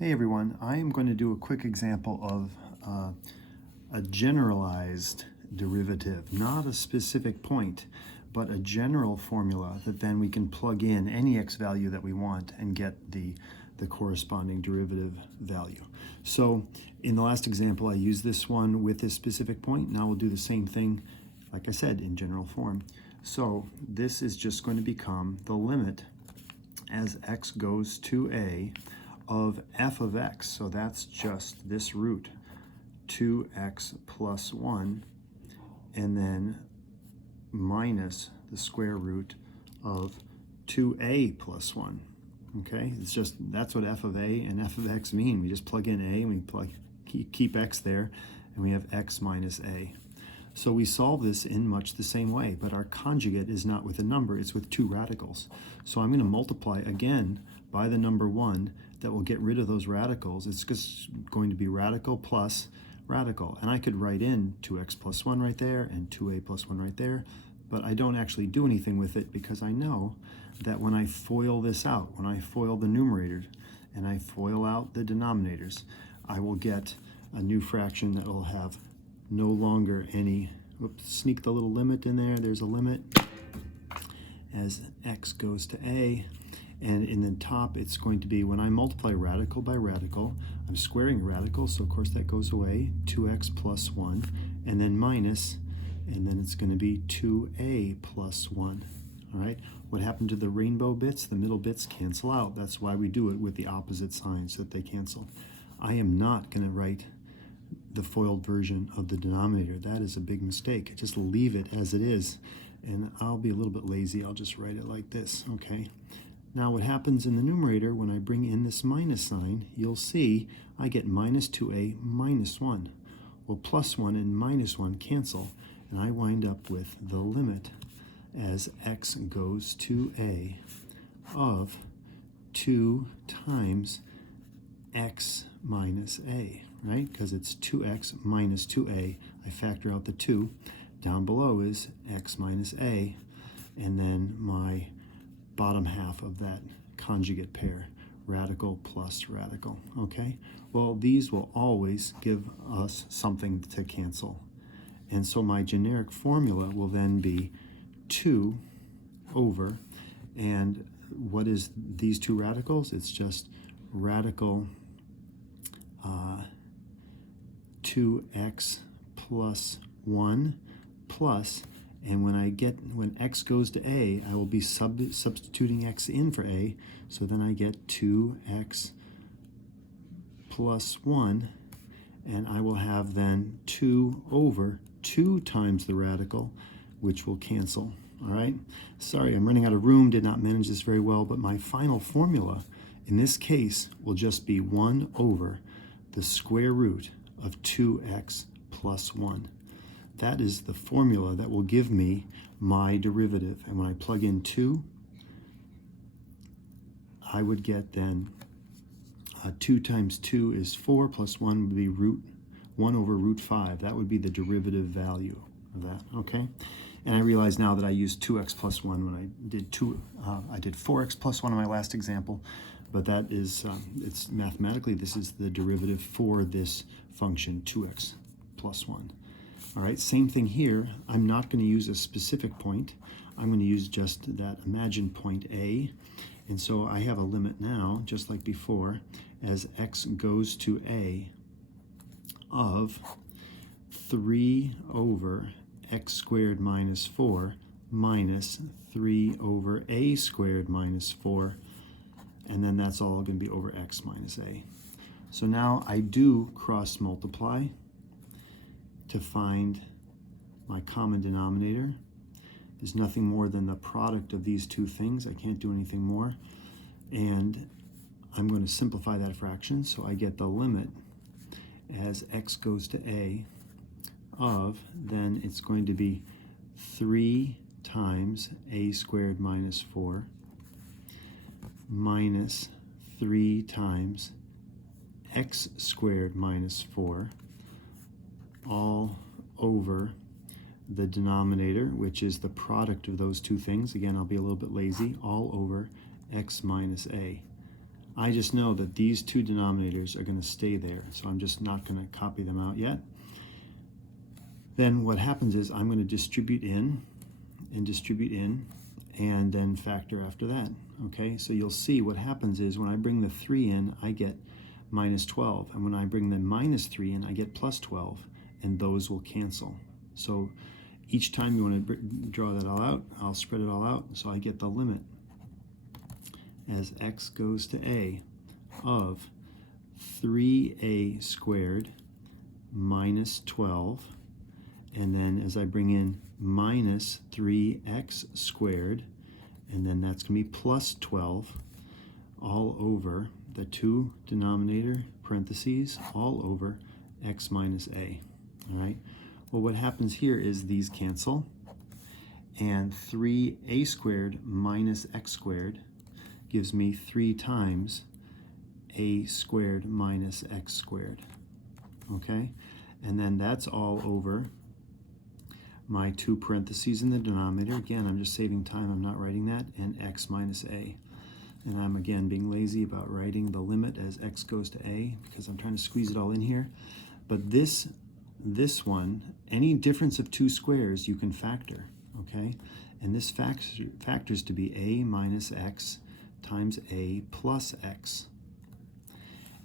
Hey everyone, I am going to do a quick example of a generalized derivative, not a specific point, but a general formula that then we can plug in any x value that we want and get the corresponding derivative value. So in the last example, I used this one with this specific point. Now we'll do the same thing, like I said, in general form. So this is just going to become the limit as x goes to a of f of x, so that's just this root, 2x plus 1, and then minus the square root of 2a plus 1. Okay, it's just, that's what f of a and f of x mean. We just plug in a and we keep x there, and we have x minus a. So we solve this in much the same way, but our conjugate is not with a number, it's with two radicals. So I'm going to multiply again by the number 1 that will get rid of those radicals. It's just going to be radical plus radical. And I could write in 2x plus 1 right there and 2a plus 1 right there, but I don't actually do anything with it because I know that when I FOIL this out, when I FOIL the numerators and I FOIL out the denominators, I will get a new fraction that will have no longer any, whoops, sneak the little limit in there, there's a limit, as x goes to a, and in the top it's going to be, when I multiply radical by radical, I'm squaring a radical, so of course that goes away, 2x plus 1, and then minus, and then it's going to be 2a plus 1. All right, what happened to the rainbow bits? The middle bits cancel out. That's why we do it with the opposite sign, so that they cancel. I am not going to write the FOILed version of the denominator. That is a big mistake. Just leave it as it is, and I'll be a little bit lazy. I'll just write it like this, okay? Now what happens in the numerator, when I bring in this minus sign, you'll see I get minus 2a minus 1. Well, plus 1 and minus 1 cancel, and I wind up with the limit as x goes to a of 2 times x minus a, right? Because it's 2x minus 2a. I factor out the 2. Down below is x minus a, and then my bottom half of that conjugate pair, radical plus radical, okay? Well, these will always give us something to cancel. And so my generic formula will then be 2 over, and what is these two radicals? It's just radical 2x plus 1 plus, and when x goes to a, I will be substituting x in for a, so then I get 2x plus 1, and I will have then 2 over 2 times the radical, which will cancel. All right, sorry, I'm running out of room, did not manage this very well, but my final formula in this case will just be 1 over the square root of 2x plus 1. That is the formula that will give me my derivative. And when I plug in 2, I would get then 2 times 2 is 4, plus 1 would be 1 over root 5. That would be the derivative value of that, okay? And I realize now that I used 2x plus 1 when I did 4x plus 1 in my last example, but that is, it's mathematically, this is the derivative for this function, 2x plus 1. All right, same thing here. I'm not going to use a specific point. I'm going to use just that imagined point A. And so I have a limit now, just like before, as x goes to a of 3 over x squared minus 4 minus 3 over a squared minus 4, and then that's all going to be over x minus a. So now I do cross multiply to find my common denominator. Is nothing more than the product of these two things. I can't do anything more. And I'm going to simplify that fraction, so I get the limit as x goes to a of, then it's going to be 3 times a squared minus 4 minus 3 times x squared minus 4 all over the denominator, which is the product of those two things. Again, I'll be a little bit lazy, all over x minus a. I just know that these two denominators are going to stay there, so I'm just not going to copy them out yet. Then what happens is I'm going to distribute in, and then factor after that. Okay, so you'll see what happens is when I bring the 3 in, I get minus 12, and when I bring the minus 3 in, I get plus 12, and those will cancel. So each time you want to draw that all out, I'll spread it all out, so I get the limit as x goes to a of 3a squared minus 12, and then as I bring in minus 3x squared, and then that's going to be plus 12 all over the two denominator parentheses all over x minus a. All right, well, what happens here is these cancel, and 3a squared minus x squared gives me 3 times a squared minus x squared. Okay, and then that's all over my two parentheses in the denominator. Again, I'm just saving time, I'm not writing that, and x minus a. And I'm again being lazy about writing the limit as x goes to a because I'm trying to squeeze it all in here. But this one, any difference of two squares you can factor, okay? And this factors to be a minus x times a plus x.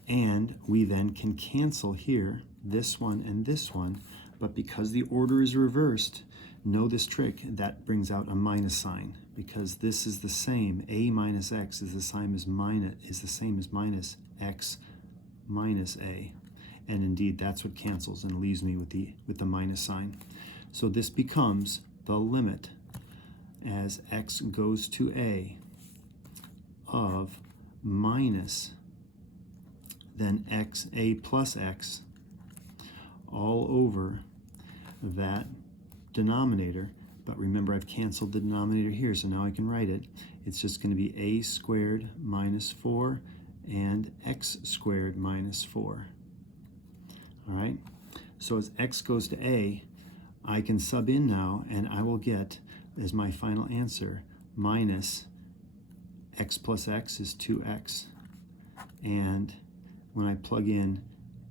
And we then can cancel here this one and this one, but because the order is reversed, know this trick, that brings out a minus sign, because this is the same, a minus x is the same as minus x minus a. And indeed, that's what cancels and leaves me with the minus sign. So this becomes the limit as x goes to a of minus then x, a plus x, all over that denominator. But remember, I've canceled the denominator here, so now I can write it. It's just going to be a squared minus 4 and x squared minus 4. All right, so as x goes to a, I can sub in now, and I will get as my final answer minus x plus x is 2x, and when I plug in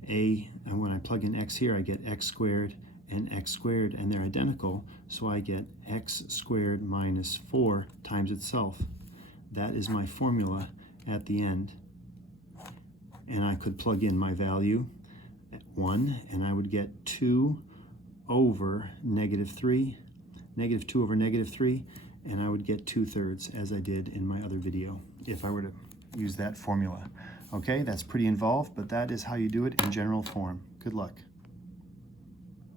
x here, I get x squared and x squared, and they're identical, so I get x squared minus 4 times itself. That is my formula at the end, and I could plug in my value at 1, and I would get 2 over negative 3, negative 2 over negative 3, and I would get 2/3 as I did in my other video if I were to use that formula. Okay, that's pretty involved, but that is how you do it in general form. Good luck.